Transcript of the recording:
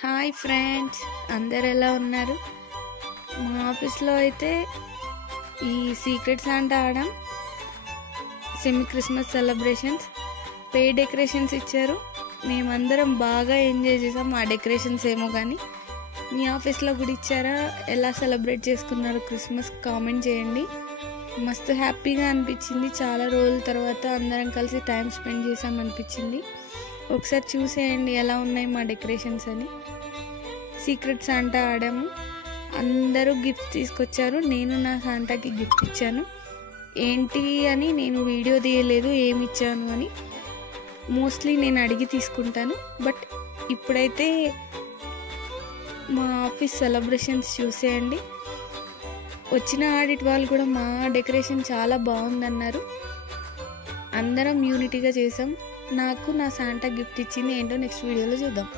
Hi friends, అందరు ఎలా ఉన్నారు? మా ఆఫీస్లో అయితే ఈ సీక్రెట్ శాంటా ఆడడం, semi Christmas celebrations, pay decorations ఇచ్చారు. మేమందరం బాగా ఎంజాయ్ చేసాం. ఆ డెకరేషన్స్ ఏమో కానీ మీ ఆఫీస్లో కూడా ఇచ్చారా? ఎలా సెలబ్రేట్ చేసుకున్నారు క్రిస్మస్? కామెంట్ చేయండి. మస్తు హ్యాపీగా అనిపించింది. చాలా రోజుల తర్వాత అందరం కలిసి టైం స్పెండ్ చేసాం అనిపించింది. ఒకసారి చూసేయండి ఎలా ఉన్నాయి మా డెకరేషన్స్ అని. సీక్రెట్ శాంటా ఆడాము. అందరూ గిఫ్ట్ తీసుకొచ్చారు. నేను నా శాంటాకి గిఫ్ట్ ఇచ్చాను. ఏంటి అని నేను వీడియో తీయలేదు ఏమి ఇచ్చాను అని. మోస్ట్లీ నేను అడిగి తీసుకుంటాను. బట్ ఇప్పుడైతే మా ఆఫీస్ సెలబ్రేషన్స్ చూసేయండి. వచ్చిన ఆడిట్ వాళ్ళు కూడా మా డెకరేషన్ చాలా బాగుందన్నారు. అందరం యూనిటీగా చేసాం. నాకు నా శాంటా గిఫ్ట్ ఇచ్చింది ఏంటో నెక్స్ట్ వీడియోలో చూద్దాం.